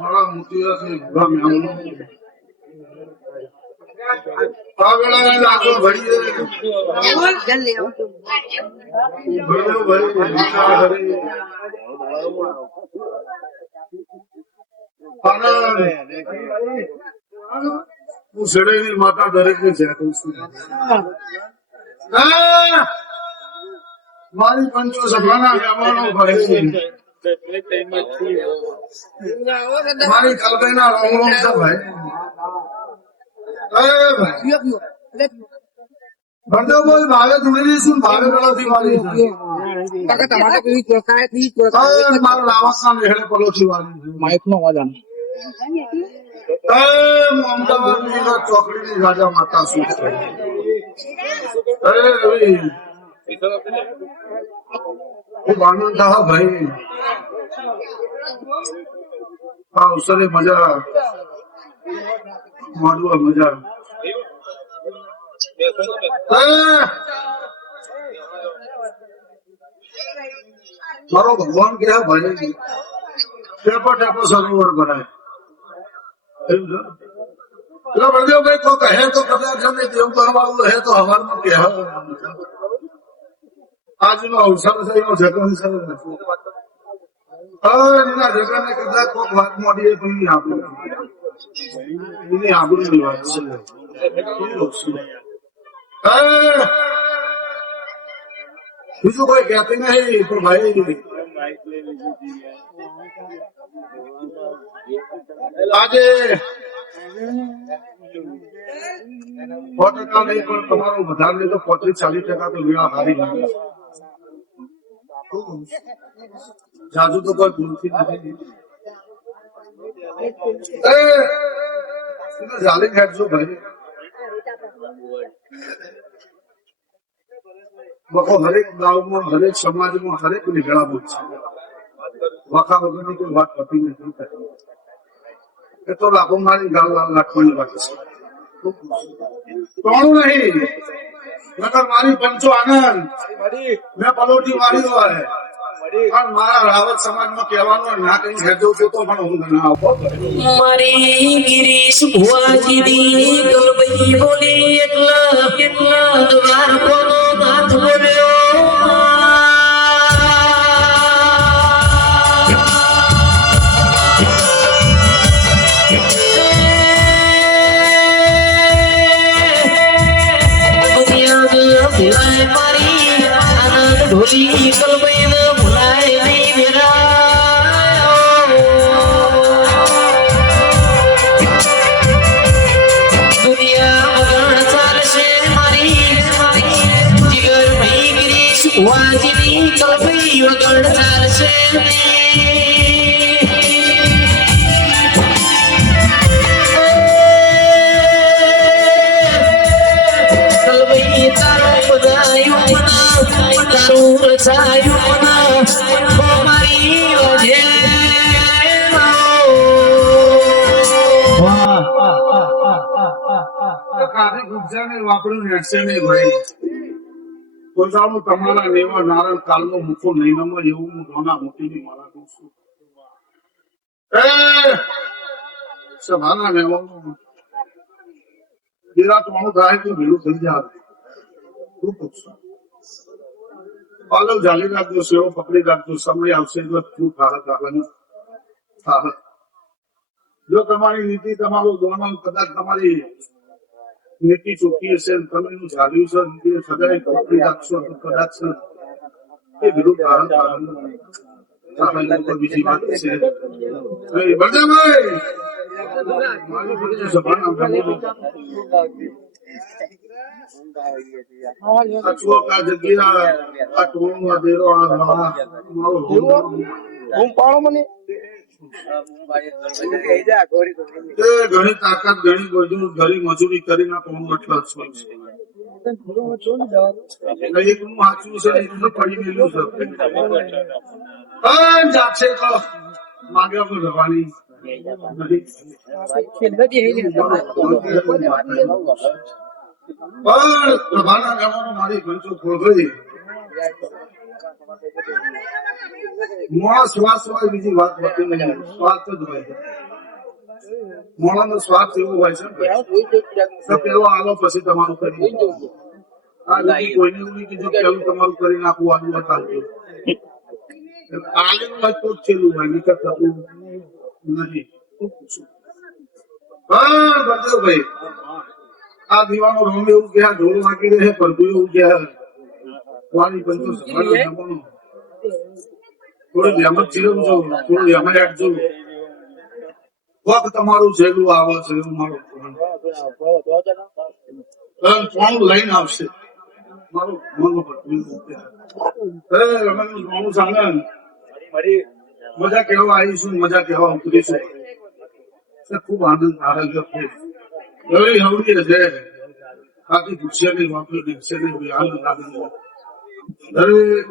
મારા મોતી લાગો ભરી હું શેડેની માતા દરેક ને જતું છું. મારી પંચો સભાના મહેમાનો ભરે છે. મારી કલકઈના રોમ છે ભાઈ. ભરદેવભાઈ ભાવે ધૂળી શું ભાવે પેલોથી મારી મારા લાવસના મેળે પેલોથી વાળી માઇક નો અવાજ અમદાવાદ ચોકડીની રાજા માતા શું છે. ખૂબ આનંદ થા ભાઈ. આ અવસરે મજા મારવા મજા. મારો ભગવાન ક્યાં ભાઈ ટેપો ટેપો સરોવર ભરાય. બળદેવભાઈ તો કહે તો કદાચ દેવ કરવાનું હે તો હવારમાં કહે. આજનો અવસર છે એનો જગન છે. એના જગને કદાચ કોઈક વાત મોડી પણ આપણું એની આબરૂની વાત છે. બીજું કોઈ કહેતી નહીં પણ ભાઈ આજે 100% નહીં પણ તમારું વધારે તો 35-40% તો વેળા હારી નાખે. જાજુ તો કોઈ ભૂલતી નથી. જાલી ખેડજો ભાઈ. બકો હરેક ગામમાં હરેક સમાજમાં હરેક નીકળાવું છે. વખા વગરની કોઈ વાત થતી નથી. એ તો લાખો મારી ગાળ લાખવાની વાત છે. તોણું નહીં નકર મારી પંચો આનંદ મેં પલોટી મારી હોય પણ મારા રાવત સમાજમાં કહેવાનું ના કઈ હેજો છે તો પણ હું ના આપો. મારી ગિરીશ ભુવાજી ગલબઈ બોલી એટલા દ્વાર કોનો નાથ બોલ્યો. મારી આનંદ ઢોલી કલબઈ ન ભૂલાય નહીં મેરા. દુનિયા વગર ચાલશે મારી જીગર ભાઈ ગિરીશ વાજીની કલબઈ વગર ચાલશે. તમારા નેવા નારાયણ કાલ નો મુખો નહીં નમો એવું હું ઘણા મોટી ની મારા કહું છું. સભાના નેવાનું વિરાટવાનું થાય તો ભેડું થઈ જાય. પાલવ જાલી રાખજો, સેવો પકડી રાખજો. સમય આવશે એટલે શું થાય. જો તમારી નીતિ તમારું દોનો કદાચ તમારી નીતિ ચોખ્ખી હશે તમે એનું ચાલ્યું છે નીતિ સદાય પકડી રાખશો તો કદાચ એ વિરુદ્ધ બીજી વાત છે. ઘણી તાકાત ઘણી બધું ઘણી મજૂરી કરીને કોણ એટલા એક નું સાચું છે એકનું પડી ગયેલું છે. જાશે તો માગ્યા તો જવાની મારી પંચો ખોલવી મોળા શ્વાસ હોય બીજી વાત હોતી નહીં, સ્વાર્થ જ હોય છે. મોળાનો સ્વાર્થ એવો હોય છે ને કે પેલો આલો પછી તમારું કરી આ નથી કોઈને એવું નહીં કીધું પેલું તમારું કરી નાખવું આજુ બતાવજો આલેલું હોય તો જ છેલ્લું હોય નહીં કરતા નથી. હા ભાઈ આ દીવાનો રોમ એવું કે આ ઢોલ વાંકી દે છે, પ્રભુ એવું કે વાણી પંચો સભાનો જમાનો થોડી મહેમત ચીરવજો, થોડું એમાં રાખજો. વખત તમારું છેલ્લું આવે છે એવું મારું કોણ લઈને આવશે મારું મન સામે મજા કહેવા આવીશું, મજા કહેવા ઉતરીશું. ખૂબ આનંદ આવે છે. હવડી છે આખી ભૂસ્યા ની વાપરી દીક્ષે ની આનંદ આવે દરેક